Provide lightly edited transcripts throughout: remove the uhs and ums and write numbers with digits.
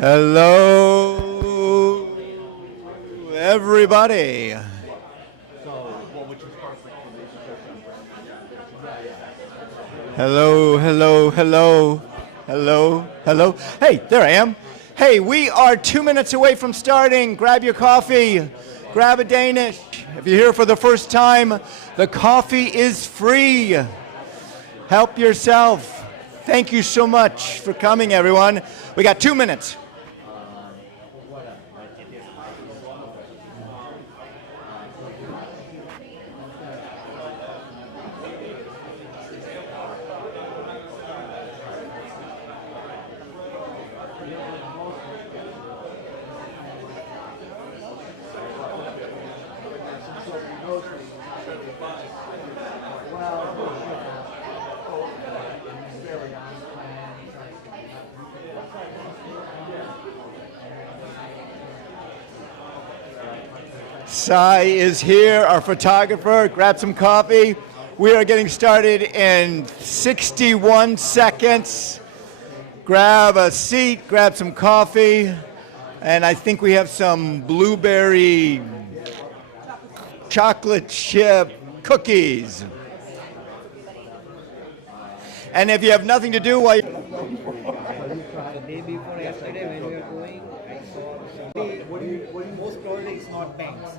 Hello, everybody. Hello, hello, hello, hello, hello. Hey, there I am. Hey, we are 2 minutes away from starting. Grab your coffee, grab a Danish. If you're here for the first time, the coffee is free. Help yourself. Thank you so much for coming, everyone. We got 2 minutes. Sai is here, our photographer. Grab some coffee. We are getting started in 61 seconds. Grab a seat, grab some coffee, and I think we have some blueberry chocolate chip cookies. And if you have nothing to do while you... The day before yesterday when we were going, I saw most probably it's not banks.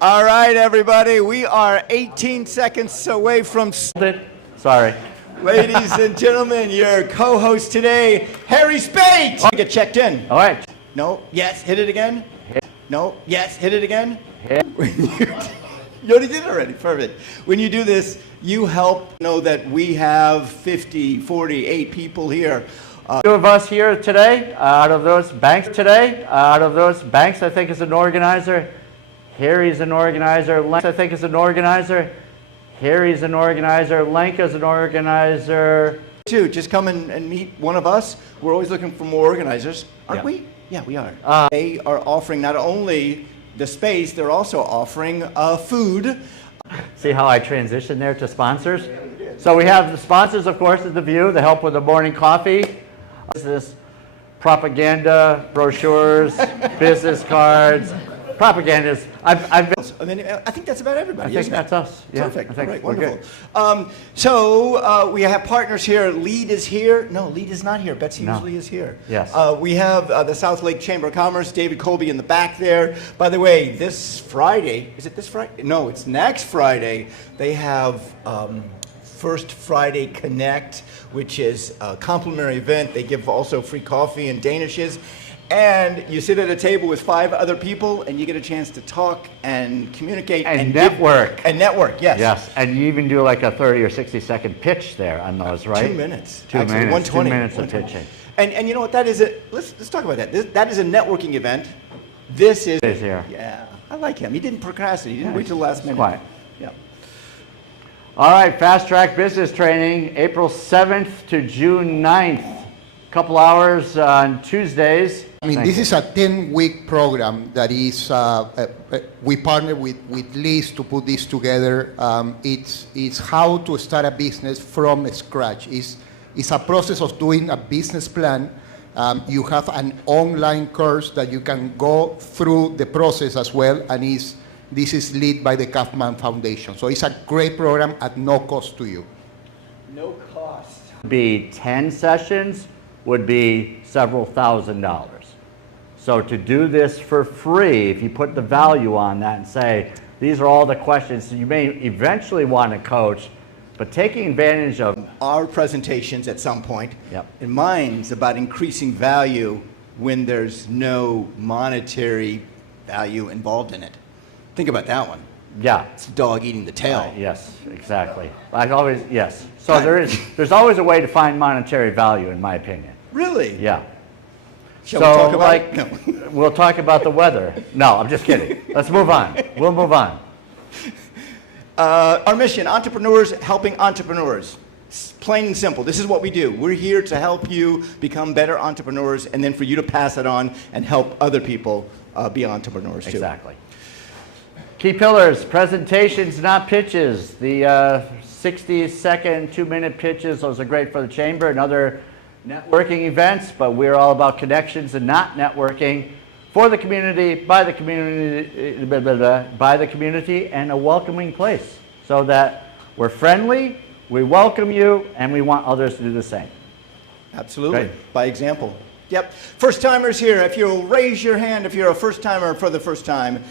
All right, everybody, we are 18 seconds away from... Sorry. Ladies and gentlemen, your co-host today, Harry Spate. Get checked in. All right. No. Yes. Hit it again. No. Yes. Hit it again. You already did it already. Perfect. When you do this, you help know that we have 50, 48 people here. Two of us here today, out of those banks I think is an organizer. Harry's an organizer. I think is an organizer. Harry's an organizer. Lenka's an organizer. Just come and meet one of us. We're always looking for more organizers, aren't we? Yeah, we are. They are offering not only the space, they're also offering food. See how I transitioned there to sponsors? So we have the sponsors, of course, is The View, the help with the morning coffee. This propaganda, brochures, business cards, propagandas. I've been. I mean, I think that's about everybody. I think that's us. Yeah, perfect. I think Right, we're wonderful. So we have partners here. Lead is here. No, Lead is not here. Betsy usually is here. Yes. We have the South Lake Chamber of Commerce. David Colby in the back there. By the way, this Friday, is it this Friday? No, it's next Friday. They have First Friday Connect, which is a complimentary event. They give also free coffee and Danishes. And you sit at a table with 5 other people, and you get a chance to talk and communicate. And network. And network, yes. Yes, and you even do like a 30 or 60-second pitch there on those, right? 2 minutes. 2 Actually, minutes. 120. 2 minutes of pitching. And you know what, that is let's talk about that. That is a networking event. This is... here. Yeah, I like him. He didn't procrastinate. He didn't wait till the last minute. Quiet. Yeah. All right, Fast Track Business Training, April 7th to June 9th. Couple hours on Tuesdays. I mean, this is a 10-week program that is, we partner with Liz to put this together. It's how to start a business from scratch. It's a process of doing a business plan. You have an online course that you can go through the process as well, and this is led by the Kauffman Foundation. So it's a great program at no cost to you. No cost. Be 10 sessions would be several $1,000s. So to do this for free, if you put the value on that and say, these are all the questions you may eventually want to coach, but taking advantage of our presentations at some point, Yep. and mine's about increasing value when there's no monetary value involved in it. Think about that one. Yeah. It's a dog eating the tail. Yes, exactly. Yes. So there's always a way to find monetary value, in my opinion. Really? Yeah. Shall we talk about it? No. We'll talk about the weather. No, I'm just kidding. Let's move on. We'll move on. Our mission, entrepreneurs helping entrepreneurs. It's plain and simple. This is what we do. We're here to help you become better entrepreneurs, and then for you to pass it on and help other people be entrepreneurs too. Exactly. Key pillars, presentations, not pitches. The 60-second, 2-minute pitches, those are great for the chamber. Another networking events, but we're all about connections and not networking for the community, by the community, by the community, and a welcoming place so that we're friendly, we welcome you, and we want others to do the same. Absolutely. Great. By example. Yep. First timers here, if you'll raise your hand if you're a first timer for the first time.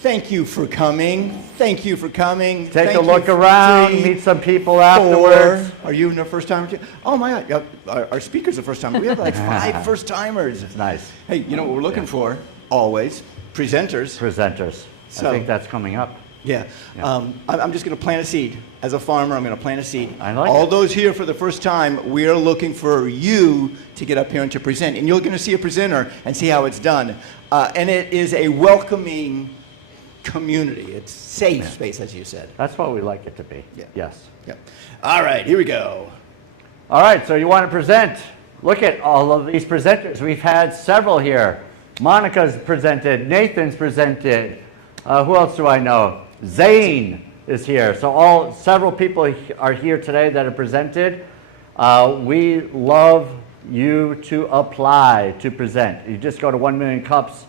Thank you for coming. Thank you for coming. Take a look around, meet some people afterwards. Are you the first timer? Oh my God, our speaker's the first timer. We have like 5 first timers. It's nice. Hey, you know what we're looking for? Always. Presenters. Presenters. So- I think that's coming up. Yeah. Yeah. I'm just going to plant a seed. As a farmer, I'm going to plant a seed. I like All it. those here for the first time, we are looking for you to get up here and to present. And you're going to see a presenter and see how it's done. And it is a welcoming community. It's safe space, as you said. That's what we like it to be. Yeah. Yes. Yeah. All right, here we go. All right, so you want to present. Look at all of these presenters. We've had several here. Monica's presented, Nathan's presented. Who else do I know? Zane is here. So several people are here today that are presented. We love you to apply to present. You just go to 1 Million Cups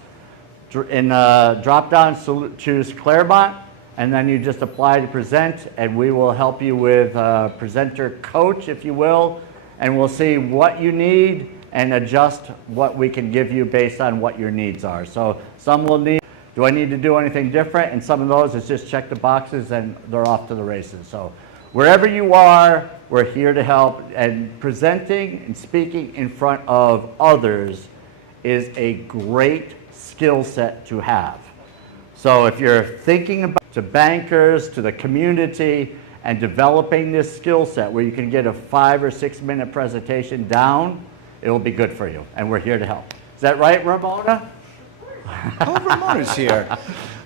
in drop down, choose Clermont, and then you just apply to present, and we will help you with a presenter coach, if you will, and we'll see what you need and adjust what we can give you based on what your needs are. So some will need, do I need to do anything different? And some of those is just check the boxes and they're off to the races. So wherever you are, we're here to help. And presenting and speaking in front of others is a great skill set to have. So if you're thinking about to bankers, to the community, and developing this skill set where you can get a 5 or 6 minute presentation down, it will be good for you. And we're here to help. Is that right, Ramona? Oh, Ramona's here.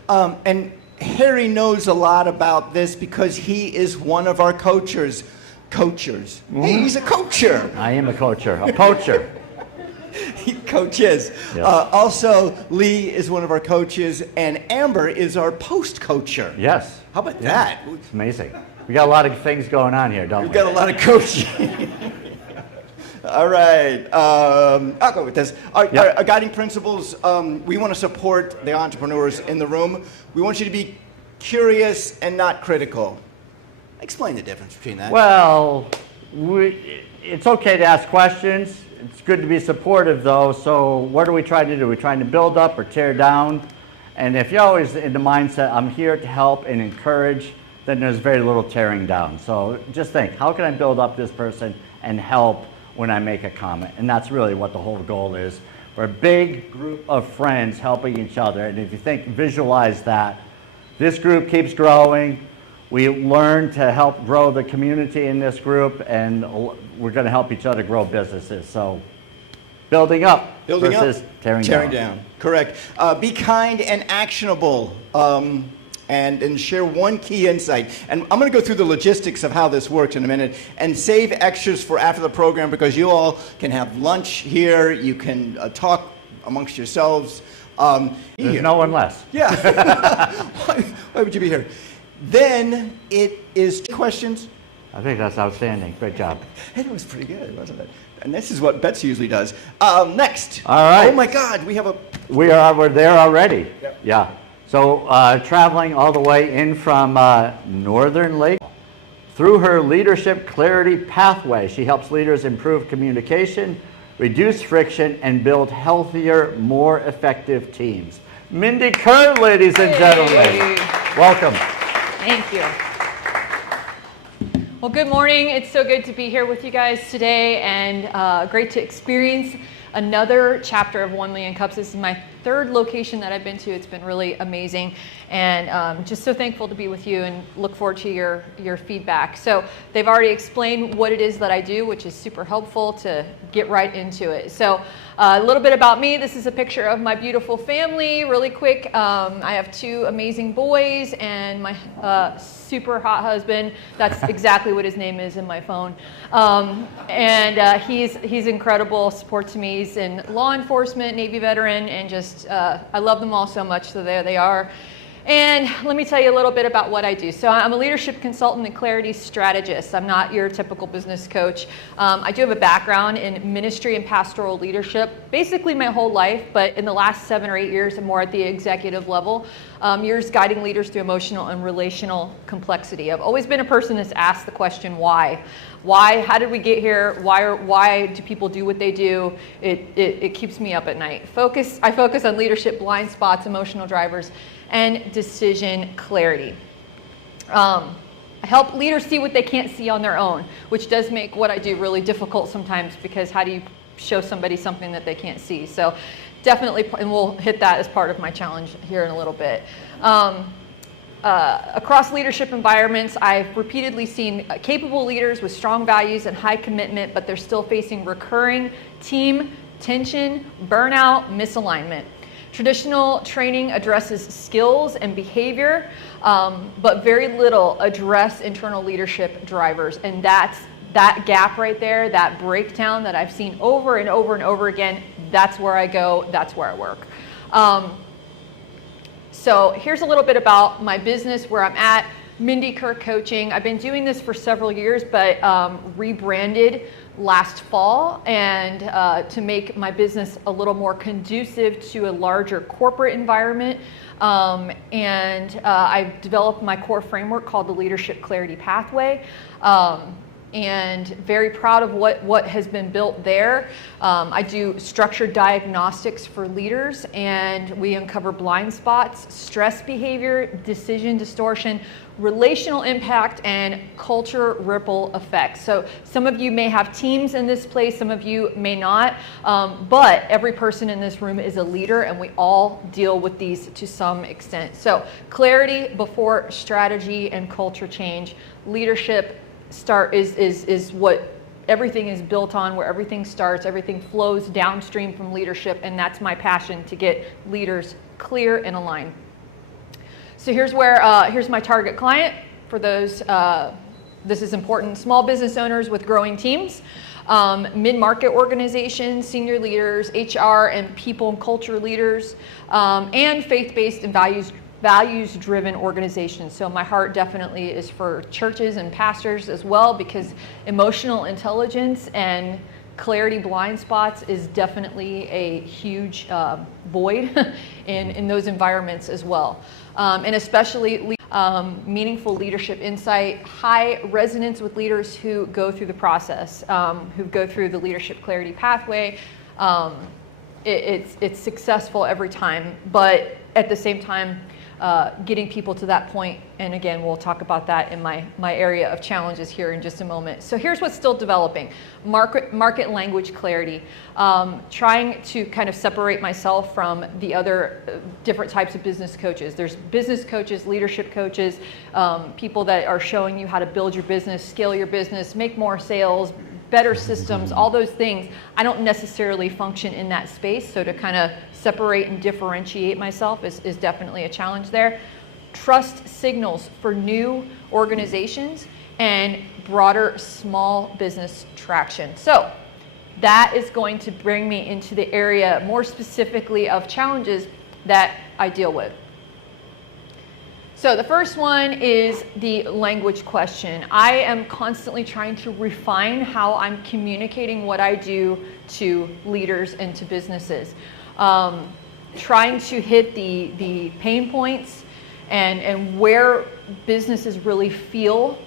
And Harry knows a lot about this because he is one of our coachers. Hey, he's a coacher. I am a coacher, a poacher. He coaches. Yes. Also, Lee is one of our coaches, and Amber is our post-coacher. Yes. How about that? It's amazing. We got a lot of things going on here, don't we? We've got a lot of coaching. All right. I'll go with this. Our guiding principles, we want to support the entrepreneurs in the room. We want you to be curious and not critical. Explain the difference between that. Well, it's okay to ask questions. It's good to be supportive, though. So what are we trying to do? Are we trying to build up or tear down? And if you're always in the mindset, I'm here to help and encourage, then there's very little tearing down. So just think, how can I build up this person and help when I make a comment? And that's really what the whole goal is. We're a big group of friends helping each other. And if you visualize that, this group keeps growing. We learn to help grow the community in this group, and we're going to help each other grow businesses. So building up versus tearing down. Correct. Be kind and actionable. And share one key insight. And I'm going to go through the logistics of how this works in a minute and save extras for after the program because you all can have lunch here. You can talk amongst yourselves. There's no one less. Yeah. Why would you be here? Then it is questions. I think that's outstanding. Great job. It was pretty good, wasn't it? And this is what Betsy usually does. Next. All right. Oh my God, we have a... We're there already. Yep. Yeah. So traveling all the way in from Northern Lake. Through her leadership clarity pathway, she helps leaders improve communication, reduce friction, and build healthier, more effective teams. Mindy Kerr, ladies and gentlemen. Welcome. Thank you. Well, good morning. It's so good to be here with you guys today, and great to experience another chapter of 1 Million Cups. This is my 3rd location that I've been to. It's been really amazing, and just so thankful to be with you and look forward to your feedback. So they've already explained what it is that I do, which is super helpful to get right into it. So a little bit about me. This is a picture of my beautiful family. Really quick, I have 2 amazing boys and my super hot husband. That's exactly what his name is in my phone. And he's incredible support to me. He's in law enforcement, Navy veteran, and just I love them all so much. So there they are. And let me tell you a little bit about what I do. So I'm a leadership consultant and clarity strategist. I'm not your typical business coach. I do have a background in ministry and pastoral leadership, basically my whole life, but in the last 7 or 8 years, I'm more at the executive level. Years guiding leaders through emotional and relational complexity. I've always been a person that's asked the question, why? Why? How did we get here? Why do people do what they do? It keeps me up at night. I focus on leadership blind spots, emotional drivers, and decision clarity. I help leaders see what they can't see on their own, which does make what I do really difficult sometimes, because how do you show somebody something that they can't see? So definitely, and we'll hit that as part of my challenge here in a little bit. Across leadership environments, I've repeatedly seen capable leaders with strong values and high commitment, but they're still facing recurring team tension, burnout, misalignment. Traditional training addresses skills and behavior, but very little address internal leadership drivers. And that gap right there, that breakdown that I've seen over and over and over again, that's where I go, that's where I work. So here's a little bit about my business, where I'm at. Mindy Kerr Coaching. I've been doing this for several years, but rebranded last fall, and to make my business a little more conducive to a larger corporate environment. I've developed my core framework called the Leadership Clarity Pathway. And very proud of what has been built there. I do structured diagnostics for leaders, and we uncover blind spots, stress behavior, decision distortion, relational impact, and culture ripple effects. So some of you may have teams in this place, some of you may not, but every person in this room is a leader, and we all deal with these to some extent. So clarity before strategy and culture change. Leadership is what everything is built on, where everything starts, everything flows downstream from leadership, and that's my passion, to get leaders clear and aligned. So here's my target client for those, this is important, small business owners with growing teams, mid-market organizations, senior leaders, HR and people and culture leaders, and faith-based and values-driven organizations. So my heart definitely is for churches and pastors as well, because emotional intelligence and clarity blind spots is definitely a huge void in those environments as well. And especially meaningful leadership insight, high resonance with leaders who go through the process, who go through the leadership clarity pathway. It's successful every time, but at the same time, getting people to that point, and again, we'll talk about that in my area of challenges here in just a moment. So here's what's still developing. Market language clarity. Trying to kind of separate myself from the other different types of business coaches. There's business coaches, leadership coaches, people that are showing you how to build your business, scale your business, make more sales, better systems, all those things. I don't necessarily function in that space, so to kind of separate and differentiate myself is definitely a challenge there. Trust signals for new organizations and broader small business traction. So that is going to bring me into the area more specifically of challenges that I deal with. So the first one is the language question. I am constantly trying to refine how I'm communicating what I do to leaders and to businesses. Trying to hit the pain points and where businesses really feel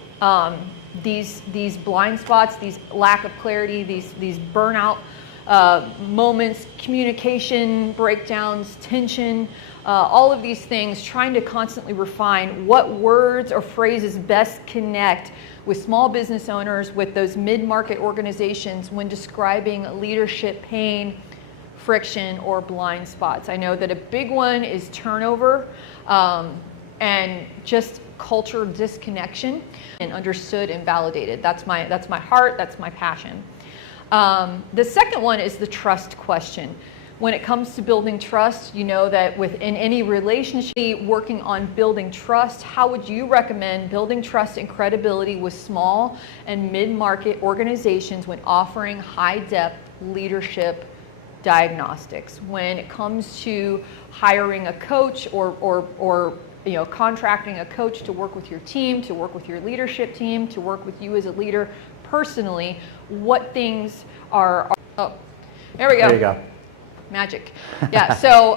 these blind spots, these lack of clarity, these burnout moments, communication breakdowns, tension, all of these things, trying to constantly refine what words or phrases best connect with small business owners, with those mid-market organizations when describing leadership pain, friction, or blind spots. I know that a big one is turnover and just culture disconnection, and understood and validated. That's my heart, that's my passion. The second one is the trust question. When it comes to building trust, you know that within any relationship, working on building trust, how would you recommend building trust and credibility with small and mid-market organizations when offering high-depth leadership diagnostics? When it comes to hiring a coach or contracting a coach to work with your team, to work with your leadership team, to work with you as a leader personally, what things are oh, there we go. There you go. Magic. Yeah, so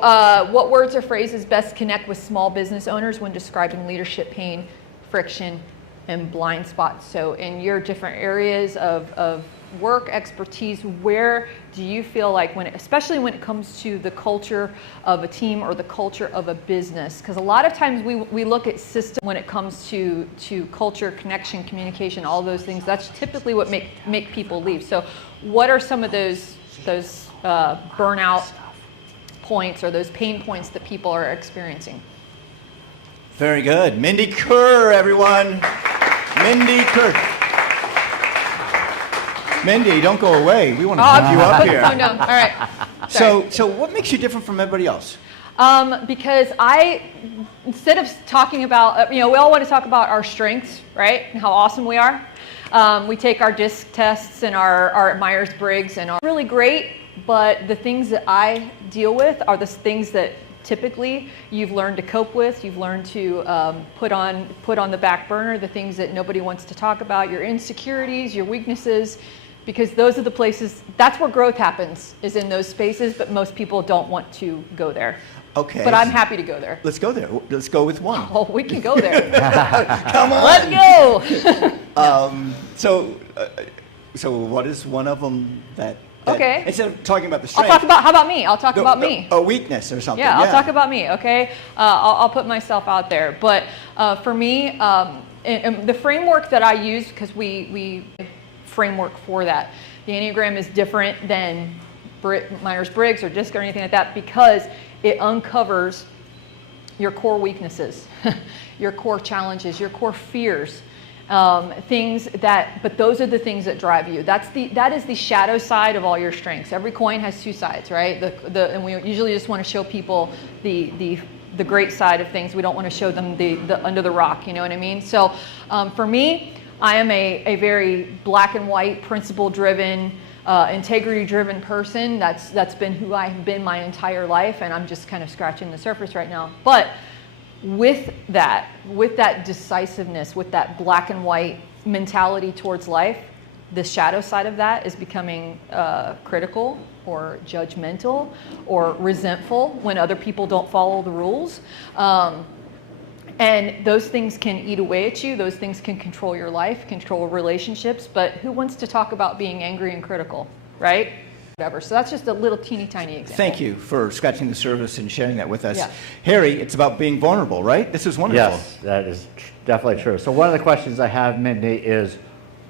what words or phrases best connect with small business owners when describing leadership pain, friction, and blind spots? So in your different areas of work expertise, where do you feel like, especially when it comes to the culture of a team or the culture of a business? Because a lot of times we look at system when it comes to culture, connection, communication, all those things. That's typically what make people leave. So what are some of those burnout points or those pain points that people are experiencing? Very good. Mindy Kerr, everyone. Mindy Kerr. Mindy, don't go away. We want to have you up here. Oh, no. All right. So what makes you different from everybody else? Because instead of talking about, we all want to talk about our strengths, right? And how awesome we are. We take our DISC tests and our Myers-Briggs and really great, but the things that I deal with are the things that typically you've learned to cope with, you've learned to put on the back burner, the things that nobody wants to talk about, your insecurities, your weaknesses, because those are the places, that's where growth happens, is in those spaces, but most people don't want to go there. Okay. But I'm happy to go there. Let's go there. Let's go with one. Oh, we can go there. Come on. Let's go. So what is one of them that Okay. instead of talking about the How strength, about me? I'll talk about me. a weakness or something. Yeah, I'll talk about me, okay? I'll put myself out there. But for me, and the framework that I use, because we framework for that, the Enneagram is different than Myers-Briggs or DISC or anything like that, because it uncovers your core weaknesses, your core challenges, your core fears. But those are the things that drive you. That is the shadow side of all your strengths. Every coin has two sides, right? And we usually just want to show people the great side of things. We don't want to show them the under the rock. You know what I mean? So for me, I am a very black and white, principle-driven, integrity-driven person. That's been who I have been my entire life, and I'm just kind of scratching the surface right now. But with that decisiveness, with that black and white mentality towards life, the shadow side of that is becoming critical or judgmental or resentful when other people don't follow the rules. And those things can eat away at you. Those things can control your life, control relationships. But who wants to talk about being angry and critical, right? Whatever. So that's just a little teeny tiny example. Thank you for scratching the surface and sharing that with us. Yeah. Harry, it's about being vulnerable, right? This is wonderful. Yes, that is definitely true. So one of the questions I have, Mindy, is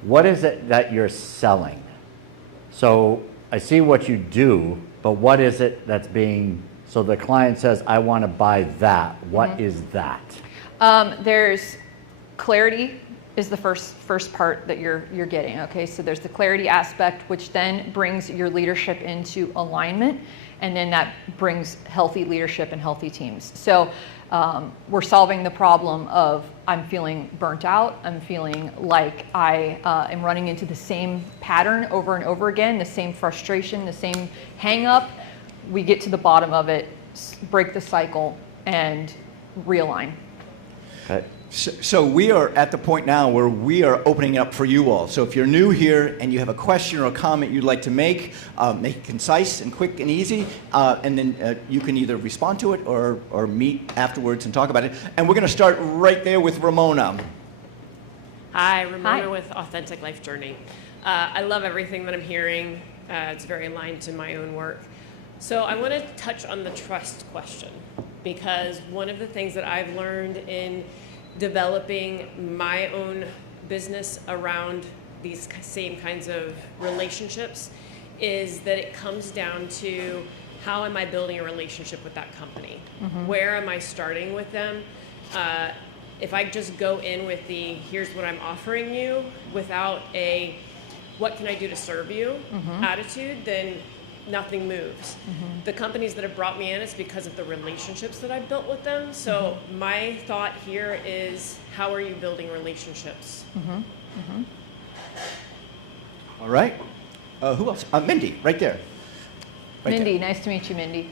what is it that you're selling? So I see what you do, but what is it that's being, so the client says, I want to buy that. What is that? There's clarity is the first part that you're getting. Okay, so there's the clarity aspect, which then brings your leadership into alignment, and then that brings healthy leadership and healthy teams. So we're solving the problem of I'm feeling burnt out. I'm feeling like I am running into the same pattern over and over again, the same frustration, the same hang up. We get to the bottom of it, break the cycle, and realign. Okay. So we are at the point now where we are opening up for you all. So if you're new here and you have a question or a comment you'd like to make it concise and quick and easy, and then you can either respond to it or meet afterwards and talk about it. And we're going to start right there with Ramona. Hi, Ramona Hi. with Authentic Life Journey. I love everything that I'm hearing. It's very aligned to my own work. So I want to touch on the trust question, because one of the things that I've learned in developing my own business around these same kinds of relationships is that it comes down to how am I building a relationship with that company? Mm-hmm. Where am I starting with them? If I just go in with the here's what I'm offering you without a what can I do to serve you attitude, then nothing moves. The companies that have brought me in, it's because of the relationships that I've built with them. So my thought here is, how are you building relationships? All right. Who else? Mindy, right there. Mindy, nice to meet you, Mindy.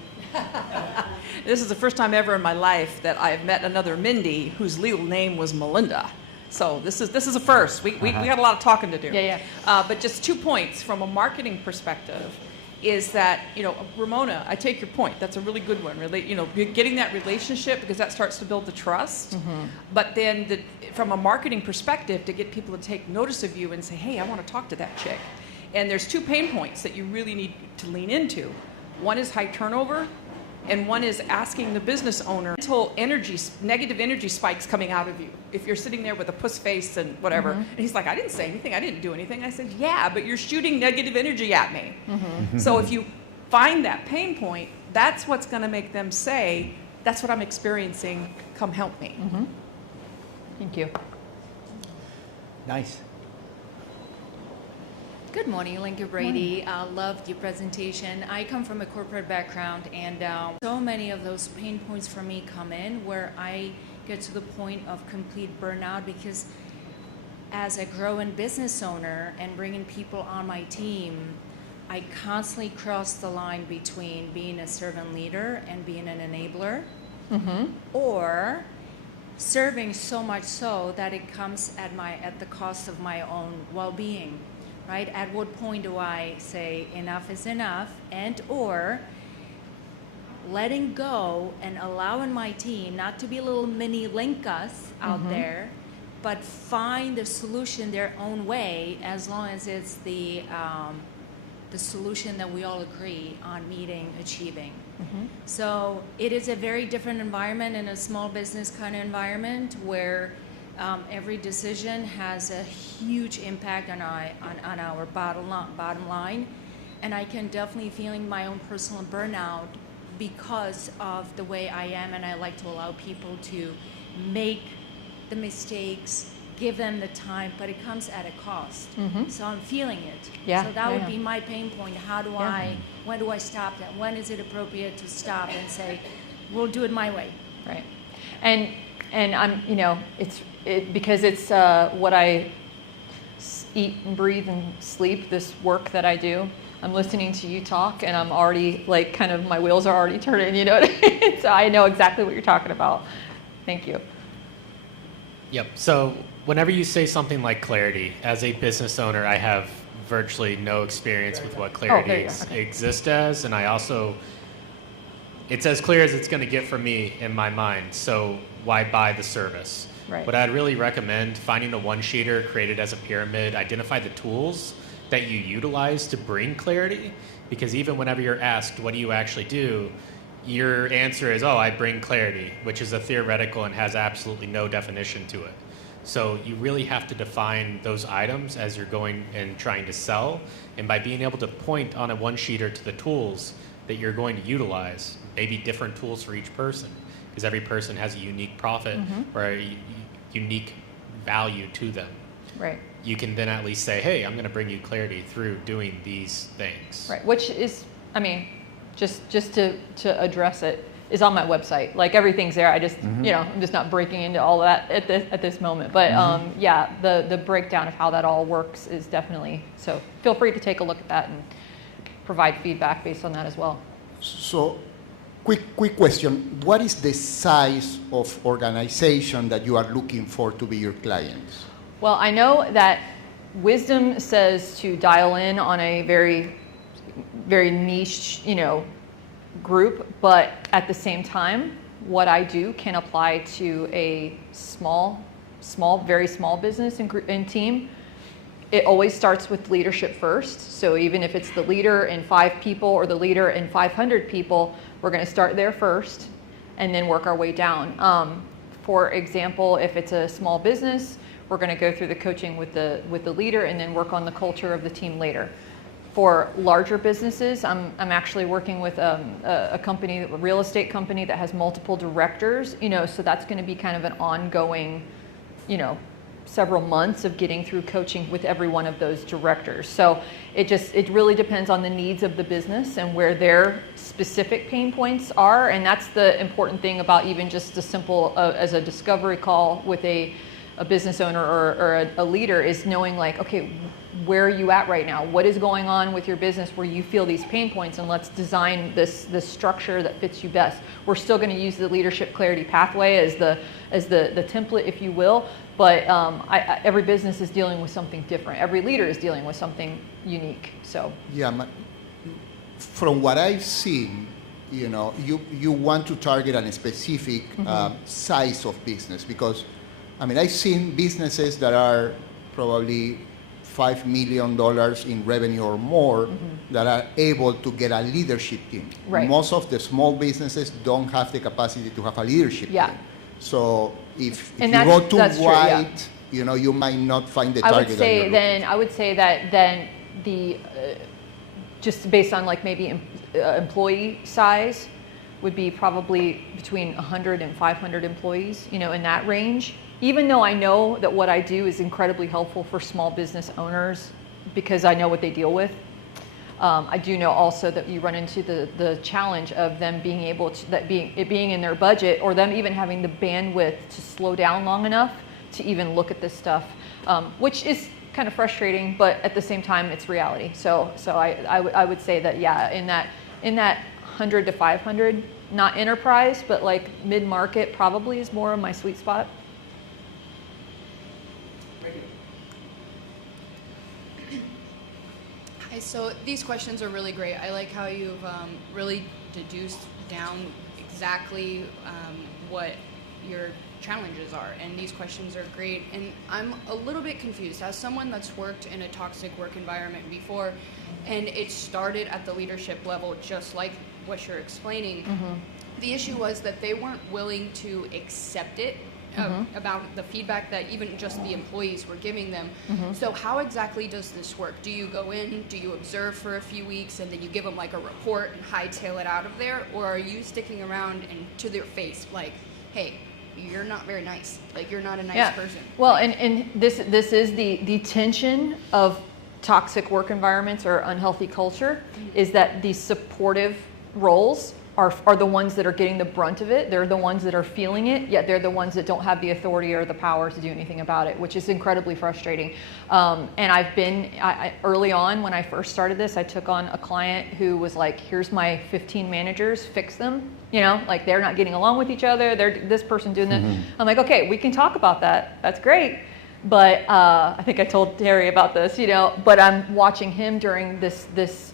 This is the first time ever in my life that I've met another Mindy whose legal name was Melinda. So this is a first. We got a lot of talking to do. Yeah. But just 2 points from a marketing perspective is that, Ramona, I take your point. That's a really good one. You're getting that relationship because that starts to build the trust. Mm-hmm. But then from a marketing perspective, to get people to take notice of you and say, hey, I want to talk to that chick. And there's 2 pain points that you really need to lean into. One is high turnover, and one is asking the business owner mental energy, negative energy spikes coming out of you. If you're sitting there with a puss face and whatever, and he's like, I didn't say anything, I didn't do anything. I said, yeah, but you're shooting negative energy at me. So if you find that pain point, that's what's going to make them say, that's what I'm experiencing, come help me. Thank you. Nice. Good morning, Lincoln Brady. Loved your presentation. I come from a corporate background, and so many of those pain points for me come in where I get to the point of complete burnout because as a growing business owner and bringing people on my team, I constantly cross the line between being a servant leader and being an enabler, or serving so much so that it comes at the cost of my own well-being. Right? At what point do I say enough is enough, and or letting go and allowing my team not to be little mini Linkas out there, but find the solution their own way, as long as it's the solution that we all agree on achieving. So it is a very different environment in a small business kind of environment where every decision has a huge impact on our bottom line, and I can definitely feeling my own personal burnout because of the way I am, and I like to allow people to make the mistakes, give them the time, but it comes at a cost. So I'm feeling it. Yeah, So that yeah, would yeah. be my pain point. When do I stop that? When is it appropriate to stop and say, we'll do it my way? Right. And I'm, because it's what I eat and breathe and sleep, this work that I do. I'm listening to you talk, and I'm already my wheels are already turning. You know what I mean? So I know exactly what you're talking about. Thank you. Yep. So whenever you say something like clarity, as a business owner, I have virtually no experience with what clarity exists as, and I also, it's as clear as it's going to get for me in my mind. So why buy the service? Right. What I'd really recommend, finding a one-sheeter, created as a pyramid, identify the tools that you utilize to bring clarity, because even whenever you're asked, what do you actually do? Your answer is, I bring clarity, which is a theoretical and has absolutely no definition to it. So you really have to define those items as you're going and trying to sell, and by being able to point on a one-sheeter to the tools that you're going to utilize, maybe different tools for each person, because every person has a unique profit or a unique value to them. Right. You can then at least say, hey, I'm going to bring you clarity through doing these things. Right. Which is, just to address it, is on my website. Everything's there. I just, I'm just not breaking into all of that at this moment. But the breakdown of how that all works is definitely, so feel free to take a look at that and provide feedback based on that as well. So, quick question. What is the size of organization that you are looking for to be your clients? Well, I know that wisdom says to dial in on a very, very niche, group, but at the same time, what I do can apply to a very small business and team. It always starts with leadership first. So even if it's the leader and 5 people or the leader and 500 people, we're going to start there first and then work our way down. For example, if it's a small business, we're going to go through the coaching with the leader and then work on the culture of the team later. For larger businesses, I'm actually working with a company, a real estate company that has multiple directors, so that's going to be kind of an ongoing, several months of getting through coaching with every one of those directors. So it really depends on the needs of the business and where their specific pain points are, and that's the important thing about even just a simple as a discovery call with a a business owner or a leader is knowing like, okay, where are you at right now? What is going on with your business where you feel these pain points, and let's design this structure that fits you best. We're still going to use the leadership clarity pathway as the template, if you will, but every business is dealing with something different. Every leader is dealing with something unique. So yeah, from what I've seen, you know, you want to target a specific size of business, because I mean, I've seen businesses that are probably $5 million in revenue or more that are able to get a leadership team. Right. Most of the small businesses don't have the capacity to have a leadership team. So if you go too wide, you know, you might not find the target. I would say that then the just based on like maybe employee size would be probably between 100 and 500 employees, you know, in that range. Even though I know that what I do is incredibly helpful for small business owners because I know what they deal with, I do know also that you run into the challenge of them being able to, it being in their budget, or them even having the bandwidth to slow down long enough to even look at this stuff, which is kind of frustrating, but at the same time, it's reality. So I would say that, yeah, in that 100 to 500, not enterprise, but like mid-market probably is more of my sweet spot. Hi, so these questions are really great. I like how you've really deduced down exactly what your challenges are, and these questions are great. And I'm a little bit confused as someone that's worked in a toxic work environment before, and it started at the leadership level just like what you're explaining. The issue was that they weren't willing to accept it, about the feedback that even just the employees were giving them. So how exactly does this work? Do you go in, do you observe for a few weeks, and then you give them like a report and hightail it out of there? Or are you sticking around and to their face like, hey, you're not very nice, like you're not a nice person? Well, and this is the tension of toxic work environments or unhealthy culture, is that these supportive roles are the ones that are getting the brunt of it. They're the ones that are feeling it, yet they're the ones that don't have the authority or the power to do anything about it, which is incredibly frustrating. And I've been, early on when I first started this, I took on a client who was like, here's my 15 managers, fix them. You know, like they're not getting along with each other, they're this person doing that. I'm like, okay, we can talk about that, that's great. But I think I told Terry about this, you know, but I'm watching him during this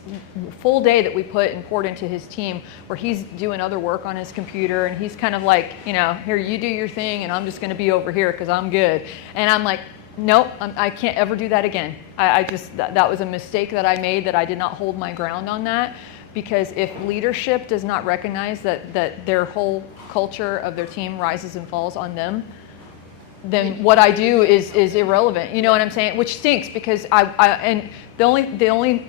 full day that we put and poured into his team, where he's doing other work on his computer, and he's kind of like, you know, here, you do your thing and I'm just going to be over here because I'm good. And I'm like, nope, I can't ever do that again. I just, that was a mistake that I made, that I did not hold my ground on that. Because if leadership does not recognize that their whole culture of their team rises and falls on them, then what I do is irrelevant. You know what I'm saying? Which stinks, because and the only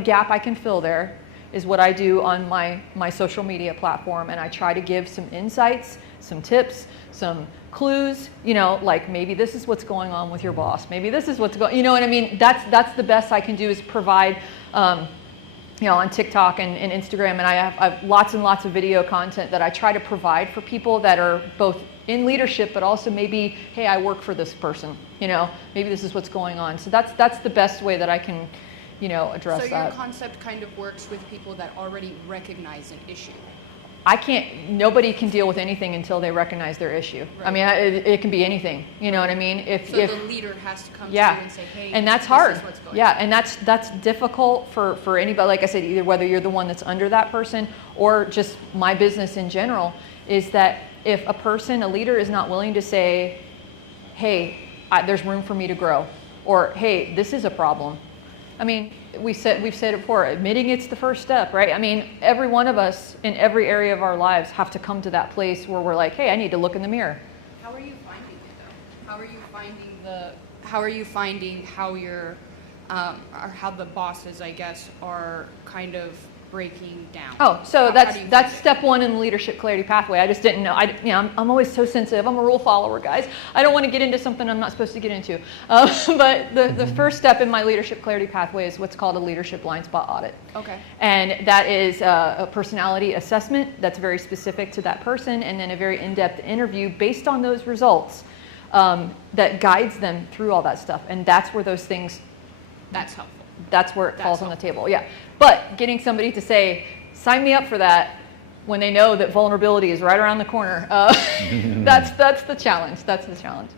gap I can fill there is what I do on my social media platform, and I try to give some insights, some tips, some clues, you know, like maybe this is what's going on with your boss, maybe this is what's going, you know what I mean? That's the best I can do, is provide you know, on TikTok and Instagram, and I have lots and lots of video content that I try to provide for people that are both in leadership, but also maybe, hey, I work for this person, you know, maybe this is what's going on. So that's the best way that I can, you know, address that. So your concept kind of works with people that already recognize an issue. Nobody can deal with anything until they recognize their issue. Right. I mean, it can be anything, you know what I mean? If the leader has to come to you and say, hey, and that's hard. And that's difficult for anybody. Like I said, either whether you're the one that's under that person or just my business in general, is that if a leader is not willing to say, hey, there's room for me to grow, or hey, this is a problem. I mean, we've said it before, admitting it's the first step, right? I mean, every one of us in every area of our lives have to come to that place where we're like, hey, I need to look in the mirror. How are you finding it though? How are you finding how your, or how the bosses, I guess, are kind of breaking down? Oh, so that's step one in the leadership clarity pathway. I just didn't know. I'm always so sensitive. I'm a rule follower, guys. I don't want to get into something I'm not supposed to get into. But the first step in my leadership clarity pathway is what's called a leadership blind spot audit. Okay. And that is a personality assessment that's very specific to that person, and then a very in-depth interview based on those results that guides them through all that stuff. And that's where those things, That's helpful. that's where it falls on the table. Yeah. But getting somebody to say, sign me up for that, when they know that vulnerability is right around the corner, that's the challenge. That's the challenge.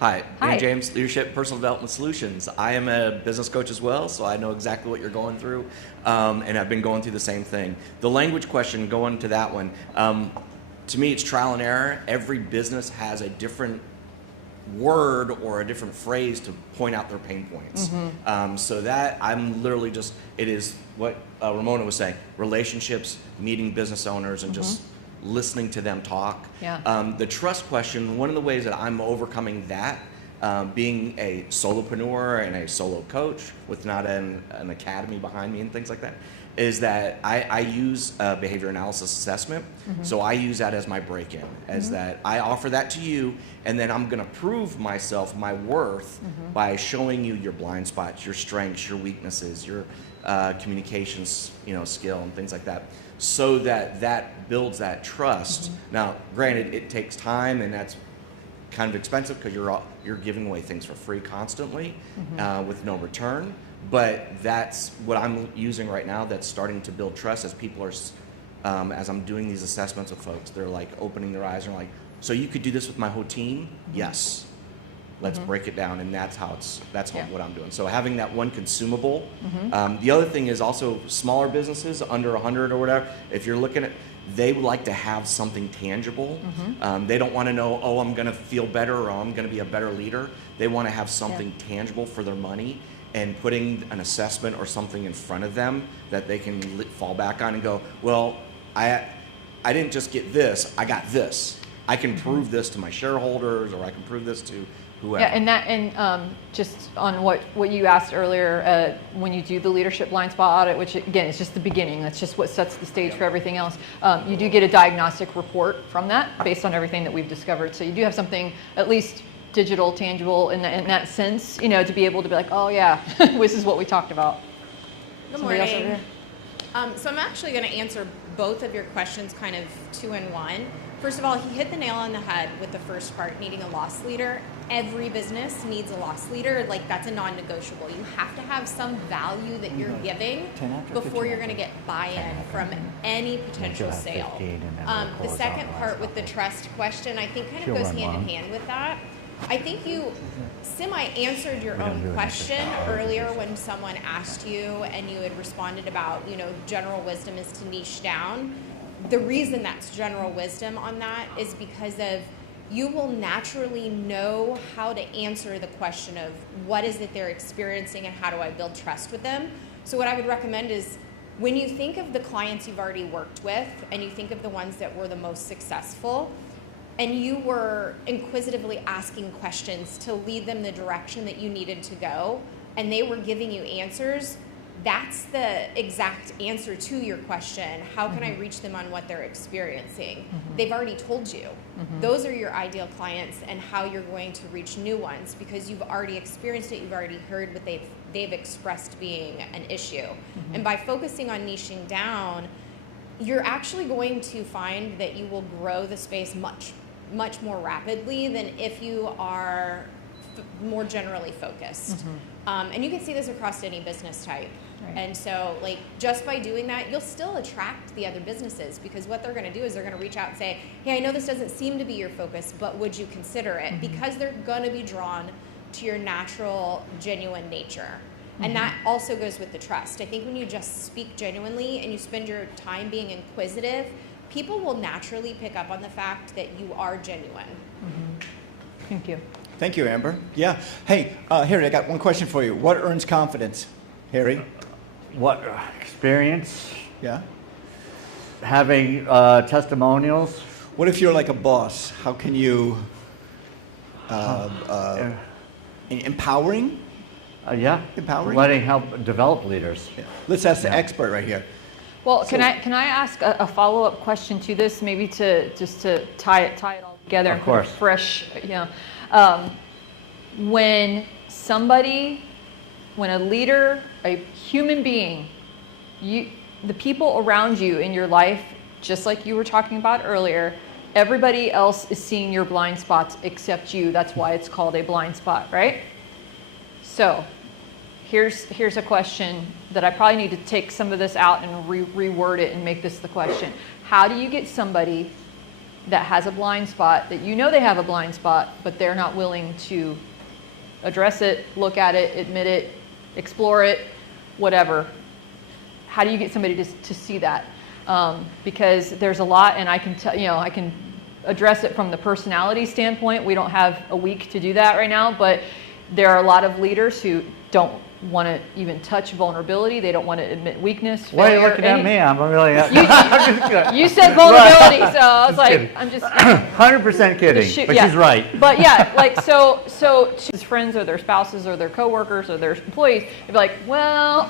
Hi, Hi. Ian James, Leadership Personal Development Solutions. I am a business coach as well, so I know exactly what you're going through, and I've been going through the same thing. The language question, going to that one, to me it's trial and error. Every business has a different word or a different phrase to point out their pain points. So that I'm literally just, it is what Ramona was saying, relationships, meeting business owners, and just listening to them talk. Yeah. The trust question, one of the ways that I'm overcoming that, being a solopreneur and a solo coach with not an academy behind me and things like that, is that I use behavior analysis assessment. So I use that as my break-in, as that I offer that to you, and then I'm gonna prove myself, my worth, by showing you your blind spots, your strengths, your weaknesses, your communications, skill and things like that, so that builds that trust. Now, granted, it takes time, and that's kind of expensive because you're giving away things for free constantly with no return. But that's what I'm using right now that's starting to build trust as people are, as I'm doing these assessments with folks, they're like opening their eyes and like, so you could do this with my whole team? Yes. Let's break it down, and that's how what I'm doing. So having that one consumable. The other thing is also smaller businesses under 100 or whatever. If you're looking at, they would like to have something tangible. They don't want to know, oh, I'm going to feel better or I'm going to be a better leader. They want to have something tangible for their money, and putting an assessment or something in front of them that they can fall back on and go, well, I didn't just get this, I got this. I can prove this to my shareholders, or I can prove this to whoever. Yeah, and just on what you asked earlier, when you do the leadership blind spot audit, which again is just the beginning, that's just what sets the stage for everything else. You do get a diagnostic report from that based on everything that we've discovered. So you do have something at least digital, tangible in that sense, to be able to be like, oh yeah, this is what we talked about. Good Somebody else over morning. here? So I'm actually going to answer both of your questions kind of two in one. First of all, he hit the nail on the head with the first part, needing a loss leader. Every business needs a loss leader. Like, that's a non-negotiable. You have to have some value that you're giving before you're going to get buy-in from any potential sale. The second part with the trust question, I think kind of goes hand in hand with that. I think you semi-answered your own question earlier when someone asked you and you had responded about, general wisdom is to niche down. The reason that's general wisdom on that is because of you will naturally know how to answer the question of what is it they're experiencing and how do I build trust with them. So what I would recommend is when you think of the clients you've already worked with and you think of the ones that were the most successful, and you were inquisitively asking questions to lead them the direction that you needed to go, and they were giving you answers, that's the exact answer to your question. How can I reach them on what they're experiencing? They've already told you. Those are your ideal clients and how you're going to reach new ones because you've already experienced it, you've already heard what they've expressed being an issue. And by focusing on niching down, you're actually going to find that you will grow the space much more rapidly than if you are more generally focused. And you can see this across any business type. Right. And so just by doing that, you'll still attract the other businesses because what they're going to do is they're going to reach out and say, hey, I know this doesn't seem to be your focus, but would you consider it? Because they're going to be drawn to your natural, genuine nature. And that also goes with the trust. I think when you just speak genuinely and you spend your time being inquisitive, people will naturally pick up on the fact that you are genuine. Thank you. Thank you, Amber. Yeah. Hey, Harry, I got one question for you. What earns confidence, Harry? What experience? Yeah. Having testimonials. What if you're like a boss? How can you empowering? Yeah. Empowering. Letting help develop leaders. Yeah. Let's ask the expert right here. Well, can I ask a follow-up question to this, maybe to tie it all together? Of course. Fresh, when a leader, a human being, the people around you in your life, just like you were talking about earlier, everybody else is seeing your blind spots except you. That's why it's called a blind spot, right? So here's a question that I probably need to take some of this out and reword it and make this the question. How do you get somebody that has a blind spot, that you know they have a blind spot, but they're not willing to address it, look at it, admit it, explore it, whatever? How do you get somebody to see that? Because there's a lot, and I can tell, I can address it from the personality standpoint. We don't have a week to do that right now, but there are a lot of leaders who don't want to even touch vulnerability. They don't want to admit weakness. Why are you failure, looking at me? I'm really. You said vulnerability, so I was like, kidding. I'm just 100% kidding, but she's right. But yeah, like so to his friends or their spouses or their coworkers or their employees, they'd be like, well,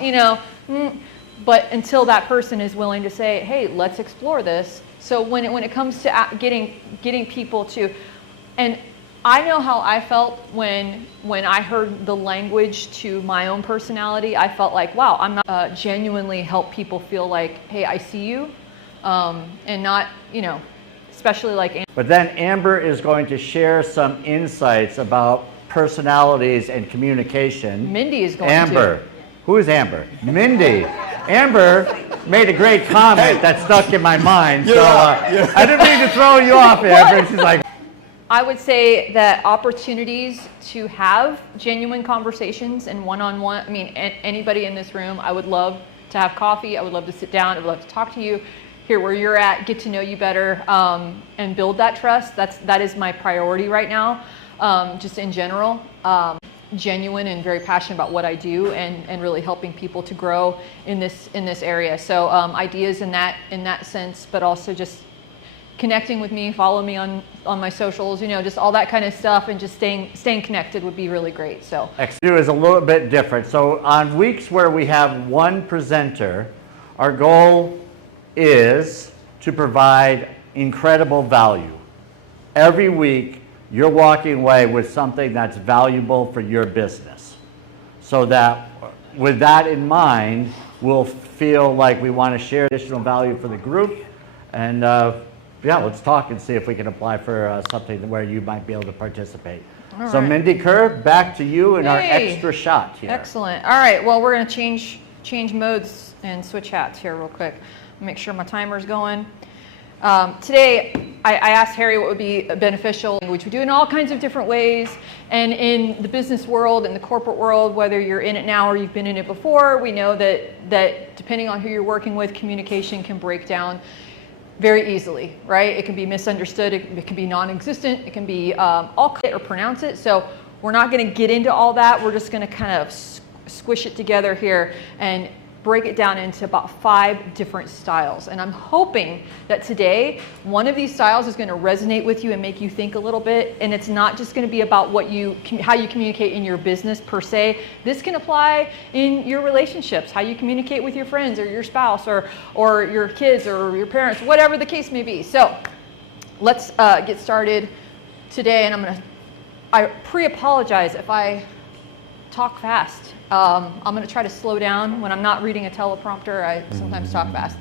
but until that person is willing to say, hey, let's explore this. So when it comes to getting people to, and I know how I felt when I heard the language to my own personality. I felt like, wow, I'm not genuinely help people feel like, hey, I see you, and not, especially like. But then Amber is going to share some insights about personalities and communication. Mindy is going Amber. to. Who is Amber? Mindy. Amber made a great comment that stuck in my mind. So I didn't mean to throw you off, Amber. She's like. I would say that opportunities to have genuine conversations and one-on-one, I mean, anybody in this room, I would love to have coffee. I would love to sit down. I would love to talk to you, hear where you're at, get to know you better, and build that trust. That is my priority right now, just in general. Genuine and very passionate about what I do, and really helping people to grow in this area. So ideas in that sense, but also just connecting with me, follow me on my socials, just all that kind of stuff, and just staying connected would be really great. So X2 is a little bit different. So on weeks where we have one presenter, our goal is to provide incredible value. Every week, you're walking away with something that's valuable for your business. So that with that in mind, we'll feel like we want to share additional value for the group. And let's talk and see if we can apply for something where you might be able to participate. All So right. Mindy Kerr, back to you and our Hey. extra shot here. Excellent. All right. Well, we're going to change modes and switch hats here real quick. Make sure my timer's going. Today, I asked Harry what would be beneficial, which we do in all kinds of different ways. And in the business world, in the corporate world, whether you're in it now or you've been in it before, we know that depending on who you're working with, communication can break down very easily, right? It can be misunderstood, it can be non-existent, it can be all or pronounce it. So we're not going to get into all that. We're just going to kind of squish it together here and break it down into about 5 different styles. And I'm hoping that today, one of these styles is going to resonate with you and make you think a little bit. And it's not just going to be about how you communicate in your business per se. This can apply in your relationships, how you communicate with your friends or your spouse or your kids or your parents, whatever the case may be. So let's get started today. And I pre-apologize if I talk fast. I'm going to try to slow down. When I'm not reading a teleprompter, I sometimes talk fast.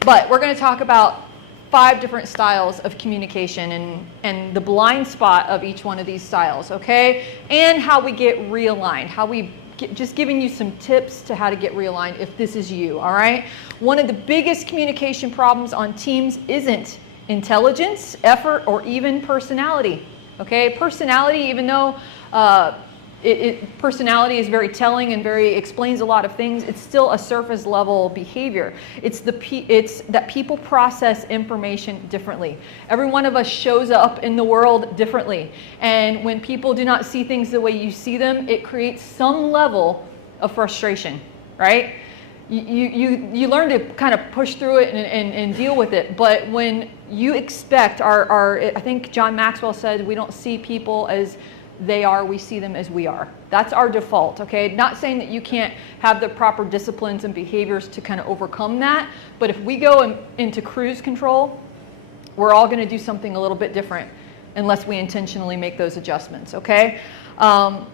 But we're going to talk about 5 different styles of communication and the blind spot of each one of these styles, okay? And how we get realigned, just giving you some tips to how to get realigned if this is you, all right? One of the biggest communication problems on teams isn't intelligence, effort, or even personality, okay? Personality, even though personality is very telling and explains a lot of things, it's still a surface level behavior. It's that people process information differently. Every one of us shows up in the world differently. And when people do not see things the way you see them, it creates some level of frustration, right? You learn to kind of push through it and deal with it. But when you expect I think John Maxwell said, we don't see people as they are, we see them as we are. That's our default, okay? Not saying that you can't have the proper disciplines and behaviors to kind of overcome that, but if we go into cruise control, we're all going to do something a little bit different unless we intentionally make those adjustments, okay?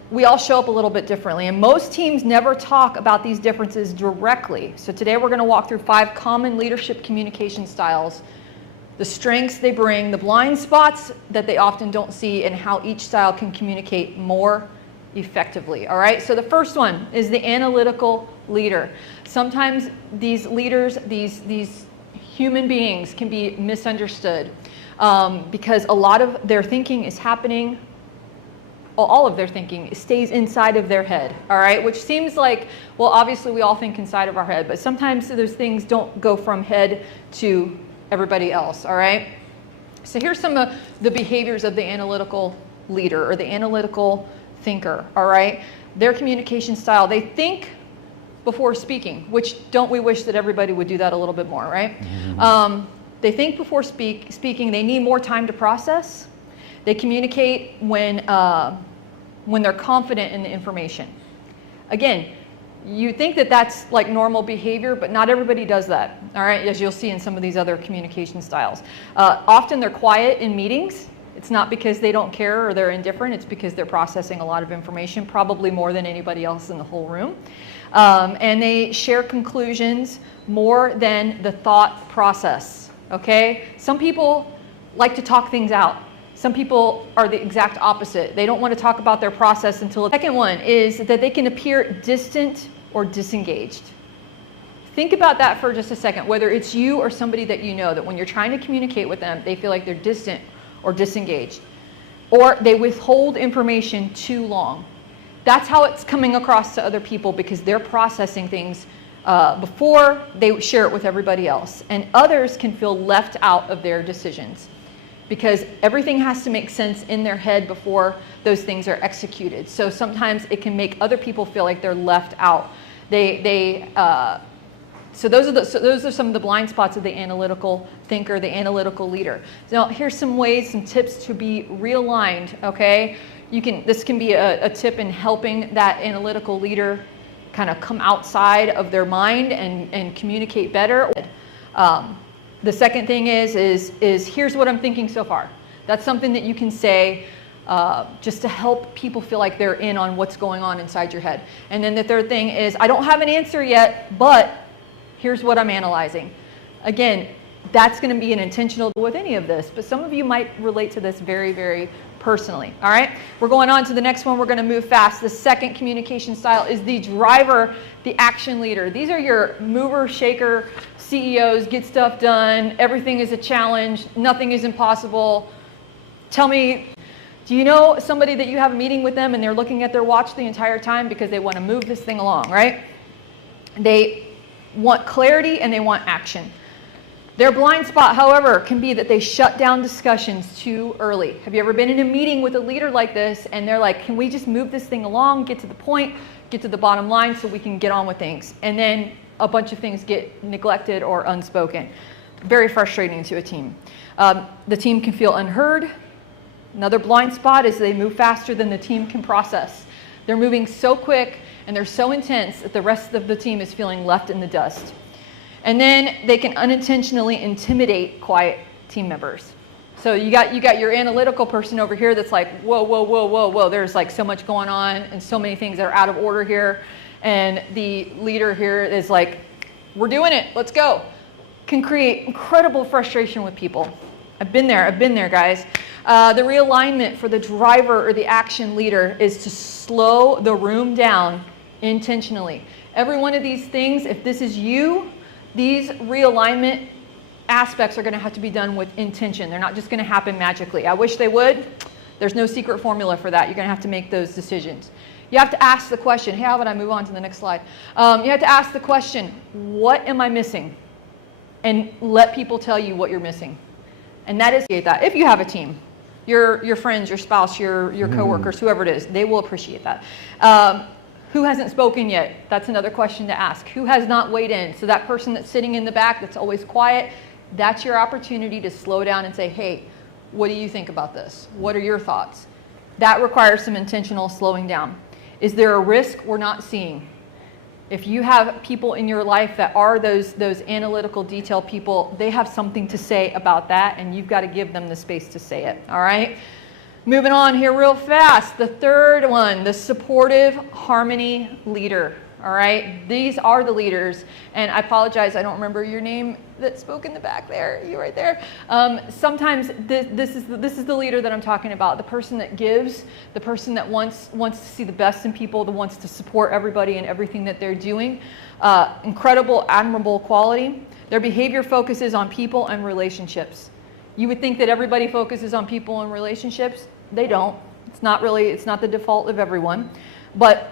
We all show up a little bit differently, and most teams never talk about these differences directly. So today we're going to walk through 5 common leadership communication styles the strengths they bring, the blind spots that they often don't see, and how each style can communicate more effectively. All right, so the first one is the analytical leader. Sometimes these leaders, these human beings can be misunderstood because a lot of their thinking is happening, all of their thinking stays inside of their head, all right? Which seems like, well, obviously we all think inside of our head, but sometimes those things don't go from head to everybody else, all right? So here's some of the behaviors of the analytical leader or the analytical thinker, all right? Their communication style, they think before speaking, which don't we wish that everybody would do that a little bit more, right? They think before speaking, they need more time to process. They communicate when they're confident in the information. Again, you think that that's like normal behavior, but not everybody does that, all right, as you'll see in some of these other communication styles. Often they're quiet in meetings. It's not because they don't care or they're indifferent, it's because they're processing a lot of information, probably more than anybody else in the whole room. And they share conclusions more than the thought process, okay? Some people like to talk things out. Some people are the exact opposite. They don't want to talk about their process until... The second one is that they can appear distant or disengaged. Think about that for just a second, whether it's you or somebody that you know, that when you're trying to communicate with them, they feel like they're distant or disengaged, or they withhold information too long. That's how it's coming across to other people because they're processing things before they share it with everybody else. And others can feel left out of their decisions because everything has to make sense in their head before those things are executed. So sometimes it can make other people feel like they're left out. So those are some of the blind spots of the analytical thinker, the analytical leader. Now here's some ways, some tips to be realigned, okay? This can be a tip in helping that analytical leader kind of come outside of their mind and communicate better. The second thing is here's what I'm thinking so far. That's something that you can say just to help people feel like they're in on what's going on inside your head. And then the third thing is, I don't have an answer yet, but here's what I'm analyzing. Again, that's going to be an intentional with any of this, but some of you might relate to this very, very personally. All right, we're going on to the next one. We're going to move fast. The second communication style is the driver, the action leader. These are your mover, shaker CEOs, get stuff done. Everything is a challenge. Nothing is impossible. Tell me, do you know somebody that you have a meeting with them and they're looking at their watch the entire time because they want to move this thing along, right? They want clarity and they want action. Their blind spot, however, can be that they shut down discussions too early. Have you ever been in a meeting with a leader like this and they're like, can we just move this thing along, get to the point, get to the bottom line so we can get on with things? And then a bunch of things get neglected or unspoken. Very frustrating to a team. The team can feel unheard. Another blind spot is they move faster than the team can process. They're moving so quick and they're so intense that the rest of the team is feeling left in the dust. And then they can unintentionally intimidate quiet team members. So you got your analytical person over here that's like, whoa, whoa, whoa, whoa, whoa. There's like so much going on and so many things that are out of order here. And the leader here is like, we're doing it, let's go. Can create incredible frustration with people. I've been there, guys. The realignment for the driver or the action leader is to slow the room down intentionally. Every one of these things, if this is you, these realignment aspects are going to have to be done with intention. They're not just going to happen magically. I wish they would. There's no secret formula for that. You're going to have to make those decisions. You have to ask the question. Hey, how about I move on to the next slide? You have to ask the question, what am I missing? And let people tell you what you're missing. And that is that. If you have a team, your friends, your spouse, your coworkers, whoever it is, they will appreciate that. Who hasn't spoken yet? That's another question to ask. Who has not weighed in? So that person that's sitting in the back that's always quiet, that's your opportunity to slow down and say, hey, what do you think about this? What are your thoughts? That requires some intentional slowing down. Is there a risk we're not seeing? If you have people in your life that are those analytical detail people, they have something to say about that, and you've got to give them the space to say it, all right? Moving on here real fast. The third one, the supportive harmony leader, all right? These are the leaders. And I apologize, I don't remember your name that spoke in the back there. You right there. Sometimes this is the leader that I'm talking about, the person that gives, the person that wants to see the best in people, that wants to support everybody and everything that they're doing. Incredible, admirable quality. Their behavior focuses on people and relationships. You would think that everybody focuses on people and relationships. They don't. It's not the default of everyone. But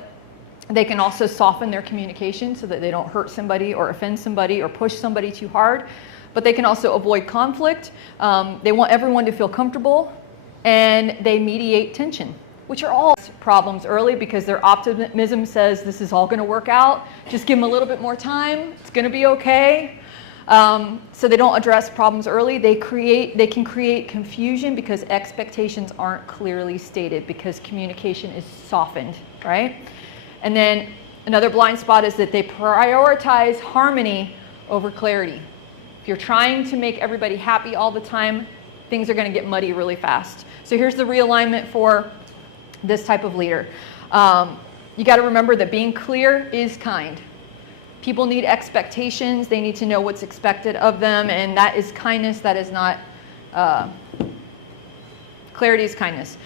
they can also soften their communication so that they don't hurt somebody or offend somebody or push somebody too hard. But they can also avoid conflict. They want everyone to feel comfortable, and they mediate tension, which are all problems early because their optimism says this is all going to work out. Just give them a little bit more time. It's going to be okay. So they don't address problems early. They can create confusion because expectations aren't clearly stated, because communication is softened, right? And then another blind spot is that they prioritize harmony over clarity. If you're trying to make everybody happy all the time, things are going to get muddy really fast. So here's the realignment for this type of leader. You got to remember that being clear is kind. People need expectations. They need to know what's expected of them, and that is kindness. That is not clarity is kindness.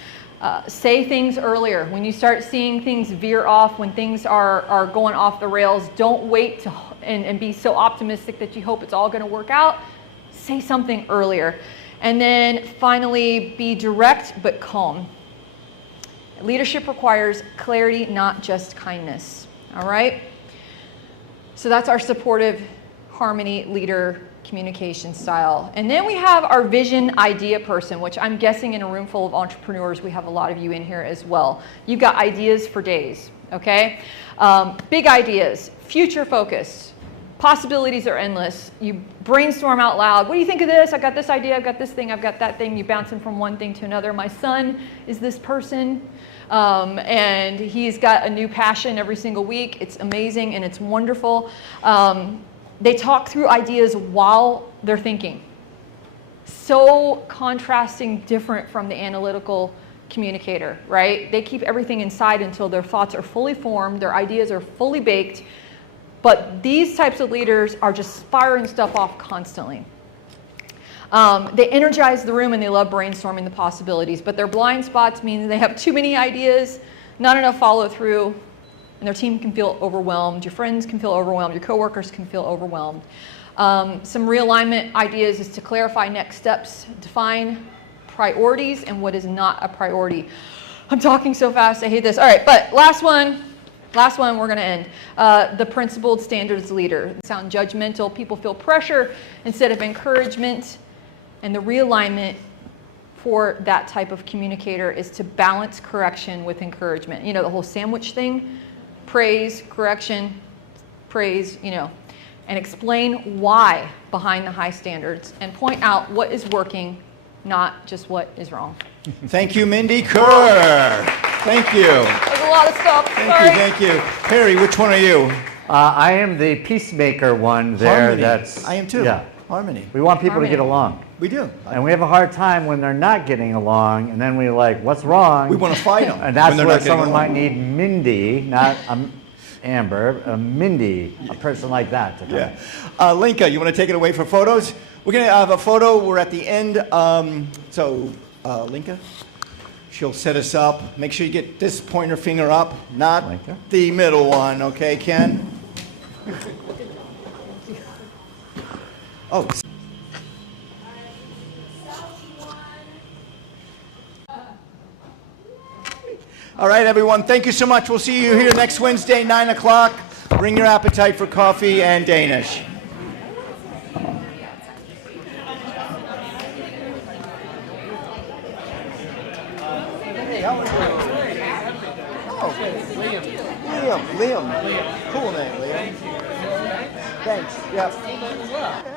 Say things earlier. When you start seeing things veer off, when things are going off the rails, don't wait and be so optimistic that you hope it's all going to work out. Say something earlier. And then finally, be direct but calm. Leadership requires clarity, not just kindness. All right? So that's our supportive harmony leader communication style. And then we have our vision idea person, which I'm guessing in a room full of entrepreneurs, we have a lot of you in here as well. You've got ideas for days, okay? Big ideas, future focused. Possibilities are endless. You brainstorm out loud. What do you think of this? I've got this idea, I've got this thing, I've got that thing. You bounce them from one thing to another. My son is this person, and he's got a new passion every single week. It's amazing and it's wonderful. They talk through ideas while they're thinking. So contrasting, different from the analytical communicator, right? They keep everything inside until their thoughts are fully formed, their ideas are fully baked. But these types of leaders are just firing stuff off constantly. They energize the room and they love brainstorming the possibilities, but their blind spots mean they have too many ideas, not enough follow through, and their team can feel overwhelmed. Your friends can feel overwhelmed. Your coworkers can feel overwhelmed. Some realignment ideas is to clarify next steps, define priorities and what is not a priority. I'm talking so fast, I hate this. All right, but last one, we're going to end. The principled standards leader. Sound judgmental. People feel pressure instead of encouragement. And the realignment for that type of communicator is to balance correction with encouragement. You know, the whole sandwich thing, praise, correction, praise, and explain why behind the high standards and point out what is working, not just what is wrong. Thank you, Mindy Kerr. Thank you. There's a lot of stuff. Thank you. Harry, which one are you? I am the peacemaker one there. Harmony. I am too. Yeah. Harmony. We want people to get along. We do. And we have a hard time when they're not getting along, and then we're like, what's wrong? We want to fight them. And that's where someone might need Mindy, not Amber, Mindy, a person like that. To come. Yeah. Linka, you want to take it away for photos? We're going to have a photo. We're at the end. Linka, she'll set us up. Make sure you get this pointer finger up, not Linka. The middle one. Okay, Ken? Oh. All right, everyone. Thank you so much. We'll see you here next Wednesday, 9 o'clock. Bring your appetite for coffee and Danish. Liam. Cool name, Liam. Thanks. Yep.